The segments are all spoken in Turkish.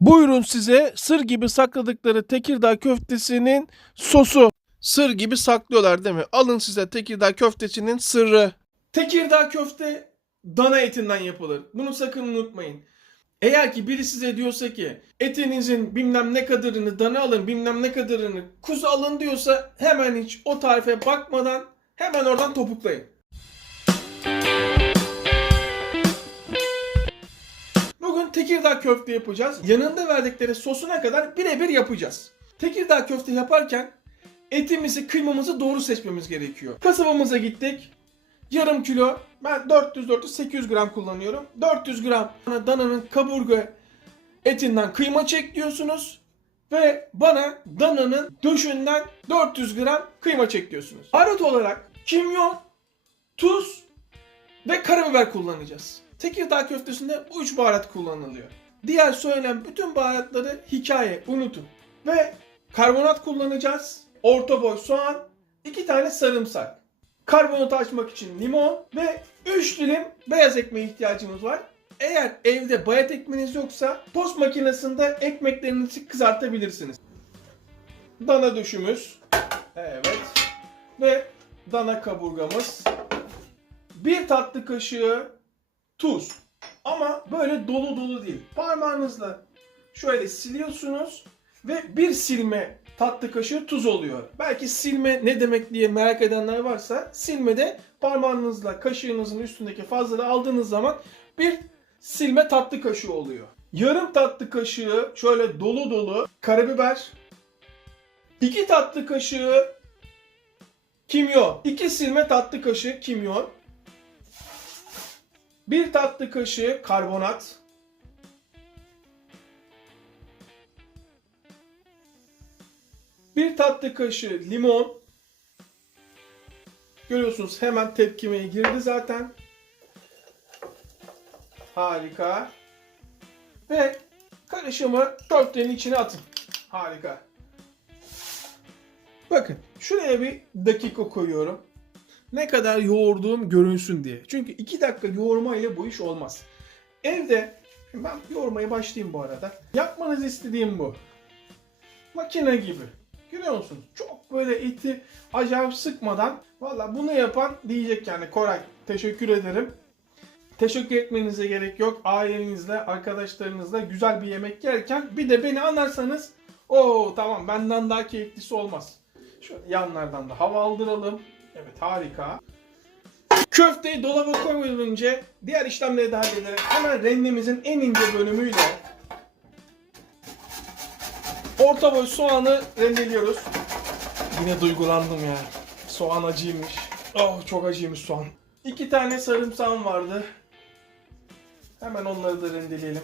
Buyurun size sır gibi sakladıkları Tekirdağ köftesinin sosu. Sır gibi saklıyorlar değil mi? Alın size Tekirdağ köftesinin sırrı. Tekirdağ köfte dana etinden yapılır. Bunu sakın unutmayın. Eğer ki biri size diyorsa ki etinizin bilmem ne kadarını dana alın, bilmem ne kadarını kuzu alın diyorsa hemen hiç o tarife bakmadan hemen oradan topuklayın. Bugün Tekirdağ köfte yapacağız. Yanında verdikleri sosuna kadar birebir yapacağız. Tekirdağ köfte yaparken etimizi, kıymamızı doğru seçmemiz gerekiyor. Kasabamıza gittik. Yarım kilo, ben 400-800 gram kullanıyorum. 400 gram dananın kaburga etinden kıyma çek diyorsunuz. Ve bana dananın döşünden 400 gram kıyma çek diyorsunuz. Baharat olarak kimyon, tuz ve karabiber kullanacağız. Tekirdağ köftesinde bu 3 baharat kullanılıyor. Diğer söylenen bütün baharatları hikaye, unutun. Ve karbonat kullanacağız. Orta boy soğan, 2 tane sarımsak. Karbonatı açmak için limon ve 3 dilim beyaz ekmeğe ihtiyacımız var. Eğer evde bayat ekmeğiniz yoksa tost makinesinde ekmeklerinizi kızartabilirsiniz. Dana döşümüz. Evet. Ve dana kaburgamız. 1 tatlı kaşığı tuz. Ama böyle dolu dolu değil. Parmağınızla şöyle siliyorsunuz ve bir silme tatlı kaşığı tuz oluyor. Belki silme ne demek diye merak edenler varsa silmede parmağınızla kaşığınızın üstündeki fazlalığı aldığınız zaman bir silme tatlı kaşığı oluyor. Yarım tatlı kaşığı şöyle dolu dolu karabiber, 2 tatlı kaşığı kimyon, 2 silme tatlı kaşığı kimyon, 1 tatlı kaşığı karbonat, 1 tatlı kaşığı limon. Görüyorsunuz hemen tepkimeye girdi zaten. Harika. Ve karışımı köftenin içine atın. Harika. Bakın şuraya bir dakika koyuyorum. Ne kadar yoğurduğum görünsün diye. Çünkü 2 dakika yoğurma ile bu iş olmaz. Evde, ben yoğurmaya başlayayım bu arada. Yapmanızı istediğim bu. Makine gibi. Görüyor musunuz? Çok böyle eti acayip sıkmadan. Valla bunu yapan diyecek yani Koray teşekkür ederim. Teşekkür etmenize gerek yok. Ailenizle, arkadaşlarınızla güzel bir yemek yerken bir de beni anarsanız o tamam benden daha keyiflisi olmaz. Şöyle yanlardan da hava aldıralım. Evet harika. Köfteyi dolaba koymadan önce diğer işlemleri de halledelim. Hemen rendemizin en ince bölümüyle orta boy soğanı rendeliyoruz. Yine duygulandım ya. Soğan acıymış. Oh çok acıymış soğan. 2 tane sarımsağım vardı. Hemen onları da rendeleyelim.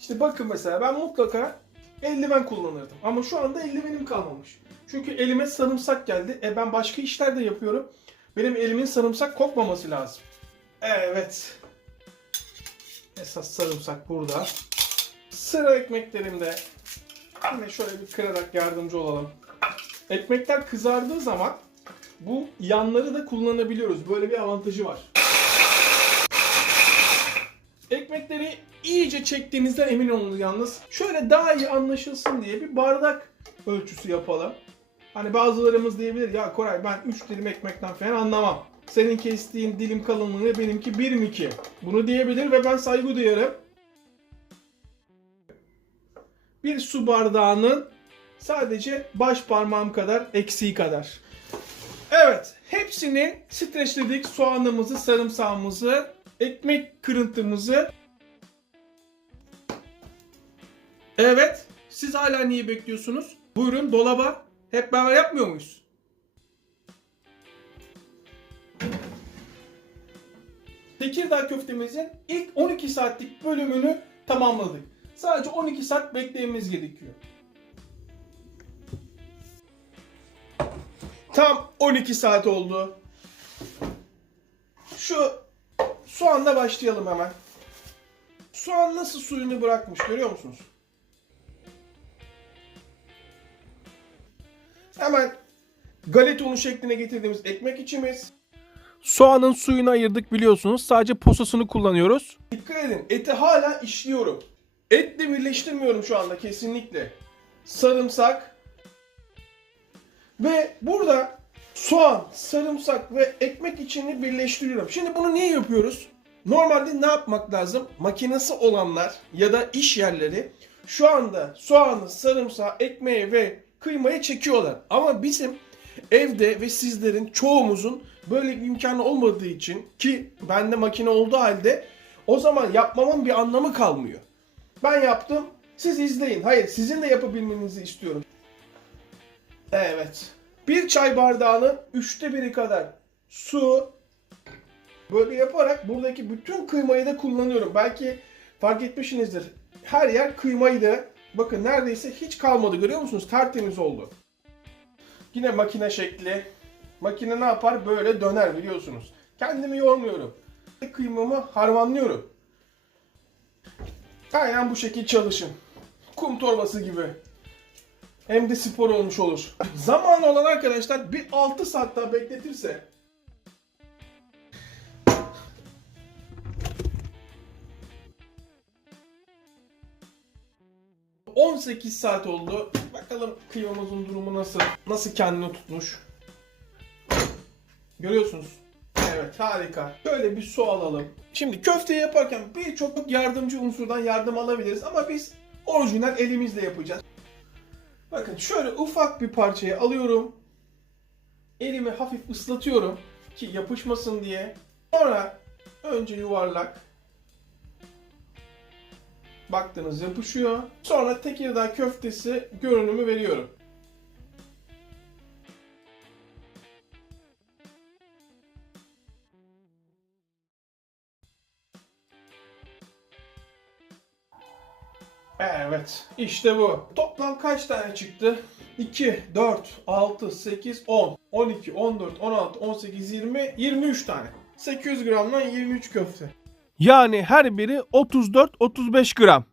İşte bakın mesela ben mutlaka eldiven kullanırdım. Ama şu anda eldivenim kalmamış. Çünkü elime sarımsak geldi. Ben başka işler de yapıyorum. Benim elimin sarımsak kokmaması lazım. Evet. Esas sarımsak burada. Sıra ekmeklerimde. Yine şöyle bir kırarak yardımcı olalım. Ekmekler kızardığı zaman bu yanları da kullanabiliyoruz. Böyle bir avantajı var. Ekmekleri iyice çektiğinizden emin olun yalnız. Şöyle daha iyi anlaşılsın diye bir bardak ölçüsü yapalım. Hani bazılarımız diyebilir ya Koray ben 3 dilim ekmekten falan anlamam. Senin kestiğin dilim kalınlığı benimki 1 mi 2? Bunu diyebilir ve ben saygı duyarım. Bir su bardağının sadece baş parmağım kadar eksiği kadar. Evet, hepsini streçledik. Soğanımızı, sarımsağımızı, ekmek kırıntımızı. Evet, siz hala niye bekliyorsunuz? Buyurun dolaba. Hep beraber yapmıyor muyuz? Tekirdağ köftemizin ilk 12 saatlik bölümünü tamamladık. Sadece 12 saat beklememiz gerekiyor. Tam 12 saat oldu. Şu soğanla başlayalım hemen. Soğan nasıl suyunu bırakmış görüyor musunuz? Hemen galeta unu şekline getirdiğimiz ekmek içimiz. Soğanın suyunu ayırdık biliyorsunuz. Sadece posasını kullanıyoruz. Dikkat edin eti hala işliyorum. Etle birleştirmiyorum şu anda kesinlikle. Sarımsak ve burada soğan, sarımsak ve ekmek içini birleştiriyorum. Şimdi bunu niye yapıyoruz? Normalde ne yapmak lazım? Makinesi olanlar ya da iş yerleri şu anda soğanı, sarımsağı, ekmeği ve kıymayı çekiyorlar. Ama bizim evde ve sizlerin çoğumuzun böyle bir imkanı olmadığı için, ki bende makine olduğu halde, o zaman yapmamın bir anlamı kalmıyor. Ben yaptım, siz izleyin. Hayır, sizin de yapabilmenizi istiyorum. Evet. Bir çay bardağının 1/3 kadar su. Böyle yaparak buradaki bütün kıymayı da kullanıyorum. Belki fark etmişsinizdir. Her yer kıymaydı. Bakın neredeyse hiç kalmadı, görüyor musunuz? Tertemiz oldu. Yine makine şekli. Makine ne yapar? Böyle döner, biliyorsunuz. Kendimi yormuyorum. Kıymamı harmanlıyorum. Aynen bu şekil çalışın. Kum torbası gibi. Hem de spor olmuş olur. Zaman olan arkadaşlar bir 6 saat daha bekletirse 18 saat oldu. Bakalım kıymamızın durumu nasıl? Nasıl kendini tutmuş? Görüyorsunuz. Evet, harika. Şöyle bir su alalım. Şimdi köfte yaparken birçok yardımcı unsurdan yardım alabiliriz ama biz orijinal elimizle yapacağız. Bakın şöyle ufak bir parçayı alıyorum. Elimi hafif ıslatıyorum ki yapışmasın diye. Sonra önce yuvarlak. Baktınız yapışıyor. Sonra Tekirdağ köftesi görünümü veriyorum. Evet, işte bu. Toplam kaç tane çıktı? 2, 4, 6, 8, 10, 12, 14, 16, 18, 20, 23 tane. 800 gramdan 23 köfte. Yani her biri 34-35 gram.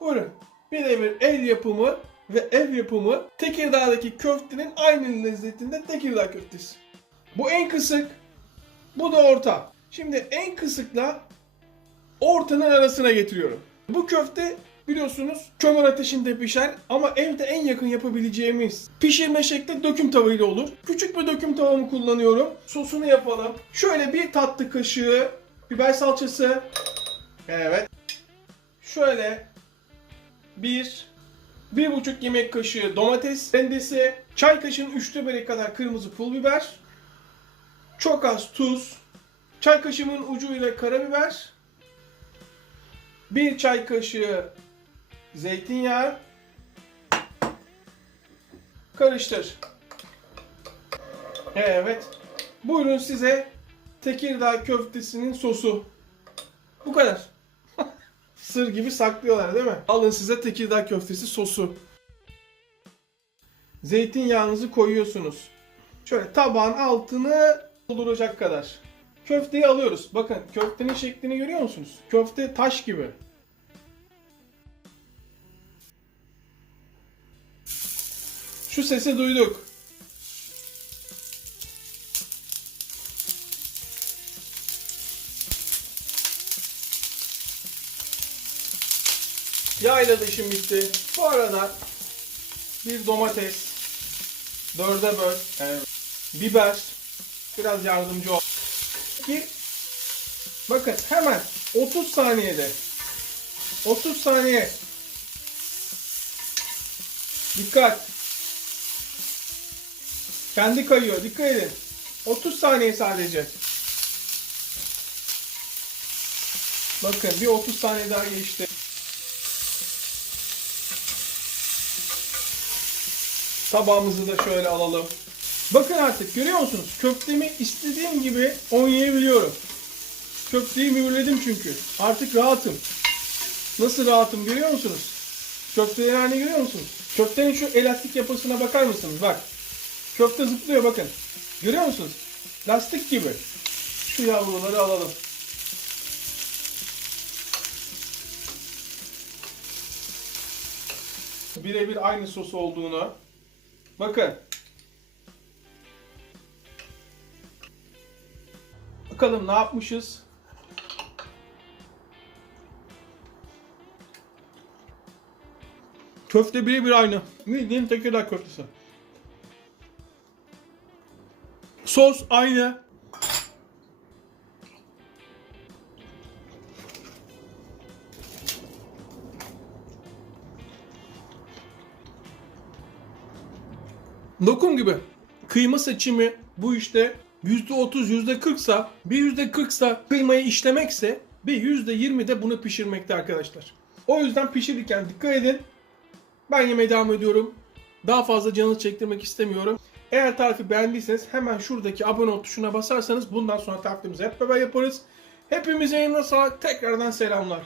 Buyurun. Birebir el yapımı ve ev yapımı Tekirdağ'daki köftenin aynı lezzetinde Tekirdağ köftesi. Bu en kısık, bu da orta. Şimdi en kısıkla ortanın arasına getiriyorum. Bu köfte biliyorsunuz kömür ateşinde pişer ama evde en yakın yapabileceğimiz pişirme şekli döküm tavayla olur. Küçük bir döküm tavamı kullanıyorum. Sosunu yapalım. Şöyle bir tatlı kaşığı biber salçası. Evet. Şöyle 1,5 yemek kaşığı domates rendesi, çay kaşığının 3'te 1'i kadar kırmızı pul biber, çok az tuz, çay kaşığımın ucuyla karabiber, 1 çay kaşığı zeytinyağı, karıştır. Evet. Buyurun size Tekirdağ köftesinin sosu. Bu kadar. Sır gibi saklıyorlar değil mi? Alın size Tekirdağ köftesi sosu. Zeytinyağınızı koyuyorsunuz. Şöyle tabağın altını dolduracak kadar. Köfteyi alıyoruz. Bakın köftenin şeklini görüyor musunuz? Köfte taş gibi. Şu sesi duyduk. Yağla da işim bitti. Bu arada bir domates, 4'e böl, evet. Biber, biraz yardımcı ol. Ki bakın hemen 30 saniyede 30 saniye dikkat, kendi kayıyor, dikkat edin, 30 saniye sadece. Bakın bir 30 saniye daha geçti. Tabağımızı da şöyle alalım. Bakın artık görüyor musunuz? Köftemi istediğim gibi oynayabiliyorum. Köfteyi mühürledim çünkü. Artık rahatım. Nasıl rahatım görüyor musunuz? Köfteleri hani görüyor musunuz? Köftenin şu elastik yapısına bakar mısınız? Bak. Köfte zıplıyor bakın. Görüyor musunuz? Lastik gibi. Şu yavruları alalım. Birebir aynı sos olduğunu. Bakın. Bakalım ne yapmışız? Köfte birebir aynı. Bildiğin Tekirdağ köftesi. Sos aynı. Lokum gibi. Kıyma seçimi bu işte %30, %40'sa, bir %40'sa kıymayı işlemekse bir %20 de bunu pişirmekte arkadaşlar. O yüzden pişirirken dikkat edin. Ben yemeye devam ediyorum. Daha fazla canınızı çektirmek istemiyorum. Eğer tarifi beğendiyseniz hemen şuradaki abone ol tuşuna basarsanız bundan sonra tarifimizi hep beraber yaparız. Hepimize yayınına sağlık. Tekrardan selamlar.